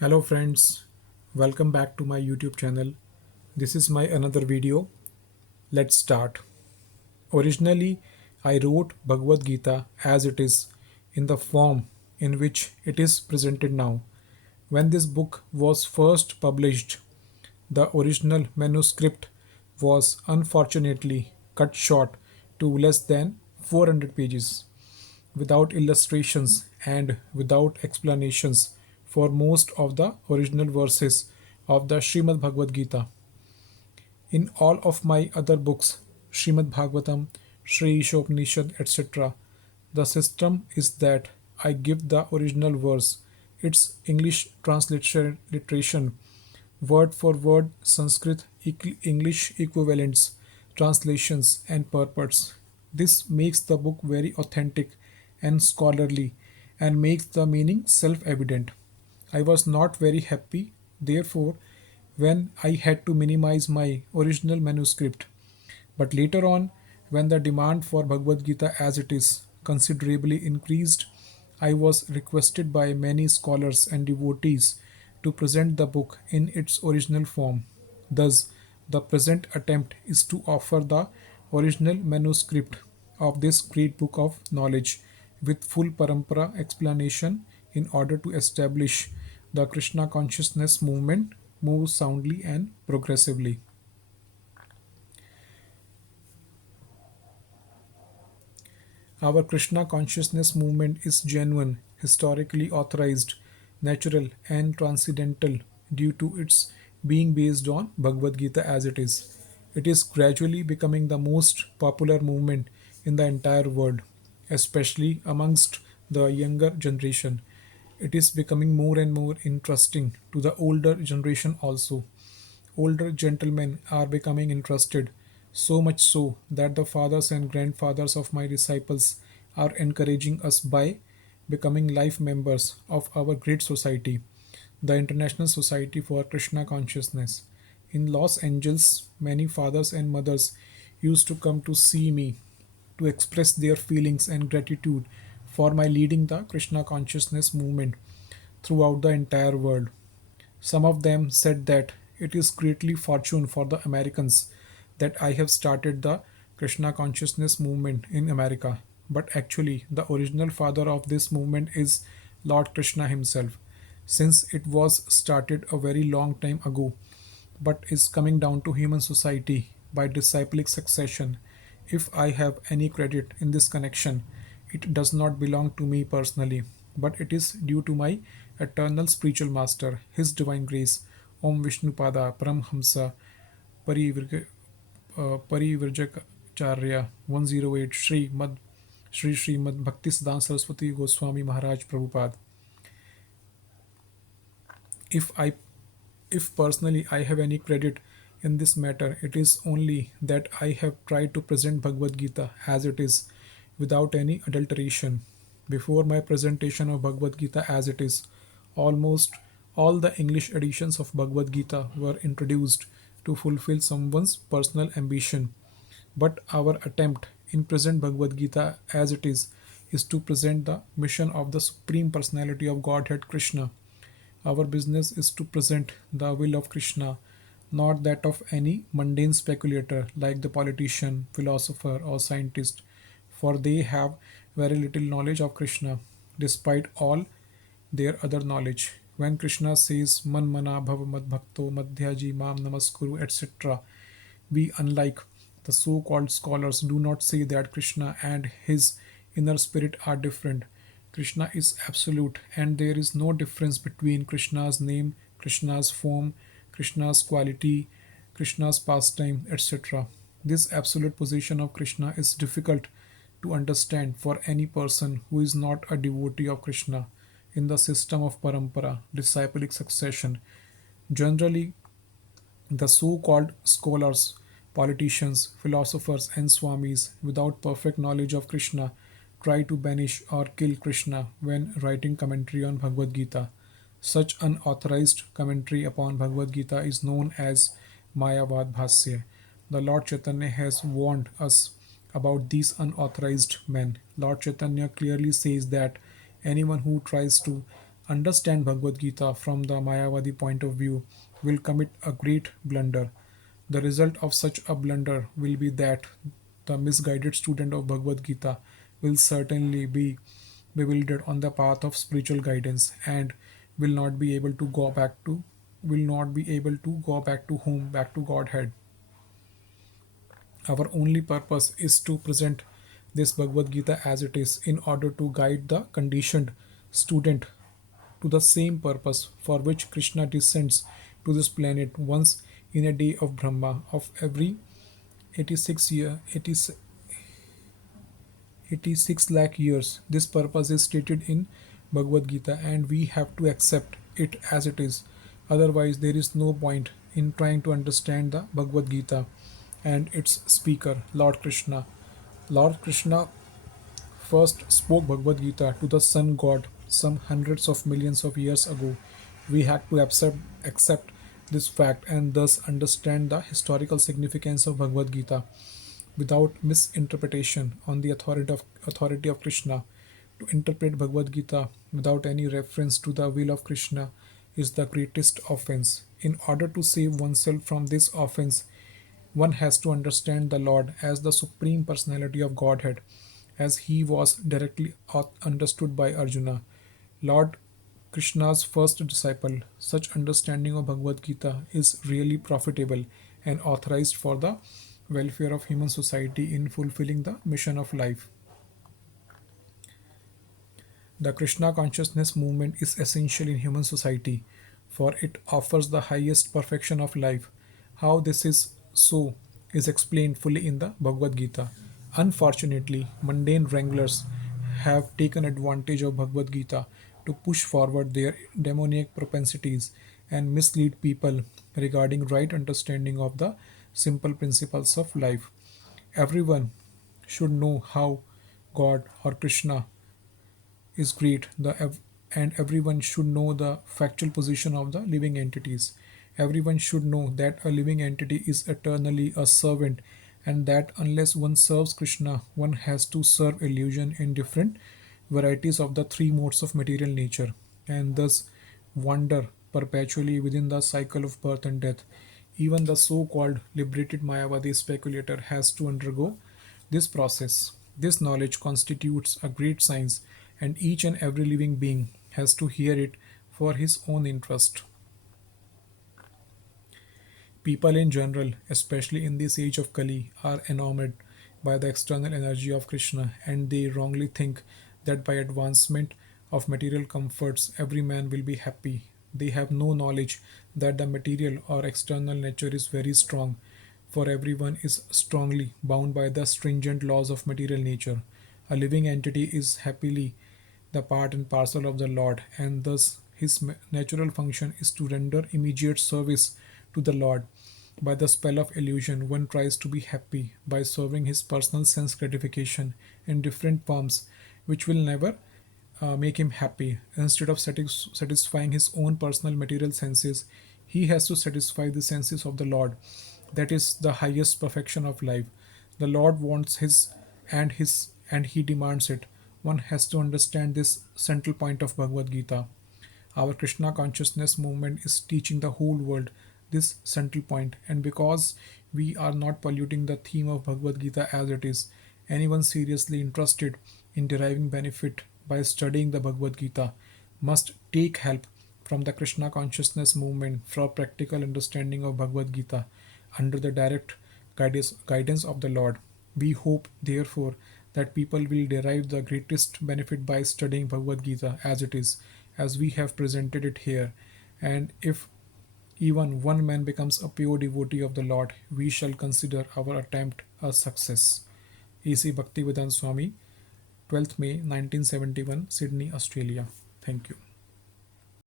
Hello friends, welcome back to my YouTube channel. This is my another video. Let's start. Originally, I wrote Bhagavad Gita as it is in the form in which it is presented now. When this book was first published, the original manuscript was unfortunately cut short to less than 400 pages, without illustrations and without explanations for most of the original verses of the Srimad Bhagavad Gita. In all of my other books, Srimad Bhagavatam, Sri Ishopanishad, etc., the system is that I give the original verse, its English transliteration, word for word Sanskrit English equivalents, translations, and purports. This makes the book very authentic and scholarly and makes the meaning self evident. I was not very happy, therefore, when I had to minimize my original manuscript. But later on, when the demand for Bhagavad Gita as it is considerably increased, I was requested by many scholars and devotees to present the book in its original form. Thus, the present attempt is to offer the original manuscript of this great book of knowledge with full parampara explanation in order to establish the Krishna consciousness movement more soundly and progressively. Our Krishna consciousness movement is genuine, historically authorized, natural, and transcendental due to its being based on Bhagavad Gita as it is. It is gradually becoming the most popular movement in the entire world, especially amongst the younger generation. It is becoming more and more interesting to the older generation also. Older gentlemen are becoming interested, so much so that the fathers and grandfathers of my disciples are encouraging us by becoming life members of our great society, the International Society for Krishna Consciousness. In Los Angeles, many fathers and mothers used to come to see me to express their feelings and gratitude for my leading the Krishna consciousness movement throughout the entire world. Some of them said that it is greatly fortune for the Americans that I have started the Krishna consciousness movement in America. But actually, the original father of this movement is Lord Krishna himself, since it was started a very long time ago, but is coming down to human society by disciplic succession. If I have any credit in this connection, it does not belong to me personally, but it is due to my eternal spiritual master, His Divine Grace, Om Vishnupada Paramhamsa Parivirga, Parivirjakacharya 108 Sri Mad Bhakti Siddhanta Saraswati Goswami Maharaj Prabhupada. If I if personally I have any credit in this matter, it is only that I have tried to present Bhagavad Gita as it is without any adulteration. Before my presentation of Bhagavad Gita as it is, almost all the English editions of Bhagavad Gita were introduced to fulfill someone's personal ambition. But our attempt in present Bhagavad Gita as it is to present the mission of the Supreme Personality of Godhead Krishna. Our business is to present the will of Krishna, not that of any mundane speculator like the politician, philosopher, or scientist, for they have very little knowledge of Krishna, despite all their other knowledge. When Krishna says Man mana bhava mad bhakto madhyaji mam namaskuru etc., we, unlike the so called scholars, do not say that Krishna and his inner spirit are different. Krishna is absolute, and there is no difference between Krishna's name, Krishna's form, Krishna's quality, Krishna's pastime, etc. This absolute position of Krishna is difficult to understand for any person who is not a devotee of Krishna in the system of parampara, disciplic succession. Generally, the so called scholars, politicians, philosophers, and swamis, without perfect knowledge of Krishna, try to banish or kill Krishna when writing commentary on Bhagavad Gita. Such unauthorized commentary upon Bhagavad Gita is known as Mayavad Bhasya. The Lord Chaitanya has warned us about these unauthorized men. Lord Chaitanya clearly says that anyone who tries to understand Bhagavad Gita from the Mayavadi point of view will commit a great blunder. The result of such a blunder will be that the misguided student of Bhagavad Gita will certainly be bewildered on the path of spiritual guidance and will not be able to go back to home, back to Godhead. Our only purpose is to present this Bhagavad Gita as it is in order to guide the conditioned student to the same purpose for which Krishna descends to this planet once in a day of Brahma of every 86 year 86 lakh years. This purpose is stated in Bhagavad Gita and we have to accept it as it is. Otherwise, there is no point in trying to understand the Bhagavad Gita and its speaker, Lord Krishna. Lord Krishna first spoke Bhagavad Gita to the sun god some hundreds of millions of years ago. We have to accept this fact and thus understand the historical significance of Bhagavad Gita without misinterpretation on the authority of Krishna. To interpret Bhagavad Gita without any reference to the will of Krishna is the greatest offense. In order to save oneself from this offense, one has to understand the Lord as the Supreme Personality of Godhead, as he was directly understood by Arjuna. Lord Krishna's first disciple, such understanding of Bhagavad Gita is really profitable and authorized for the welfare of human society in fulfilling the mission of life. The Krishna consciousness movement is essential in human society, for it offers the highest perfection of life. How this is so is explained fully in the Bhagavad Gita. Unfortunately, mundane wranglers have taken advantage of Bhagavad Gita to push forward their demoniac propensities and mislead people regarding right understanding of the simple principles of life. Everyone should know how God or Krishna is great and everyone should know the factual position of the living entities. Everyone should know that a living entity is eternally a servant and that unless one serves Krishna, one has to serve illusion in different varieties of the three modes of material nature and thus wander perpetually within the cycle of birth and death. Even the so called liberated Mayavadi speculator has to undergo this process. This knowledge constitutes a great science, and each and every living being has to hear it for his own interest. People in general, especially in this age of Kali, are enamored by the external energy of Krishna and they wrongly think that by advancement of material comforts every man will be happy. They have no knowledge that the material or external nature is very strong, for everyone is strongly bound by the stringent laws of material nature. A living entity is happily the part and parcel of the Lord, and thus his natural function is to render immediate service to the Lord. By the spell of illusion, one tries to be happy by serving his personal sense gratification in different forms, which will never make him happy. Instead of satisfying his own personal material senses, he has to satisfy the senses of the Lord. That is the highest perfection of life. The Lord wants his and he demands it. One has to understand this central point of Bhagavad Gita. Our Krishna consciousness movement is teaching the whole world this central point, and because we are not polluting the theme of Bhagavad Gita as it is, anyone seriously interested in deriving benefit by studying the Bhagavad Gita must take help from the Krishna consciousness movement for practical understanding of Bhagavad Gita under the direct guidance of the Lord. We hope, therefore, that people will derive the greatest benefit by studying Bhagavad Gita as it is, as we have presented it here. And if even one man becomes a pure devotee of the Lord, we shall consider our attempt a success. A.C. Bhaktivedanta Swami, 12th May 1971, Sydney, Australia. Thank you.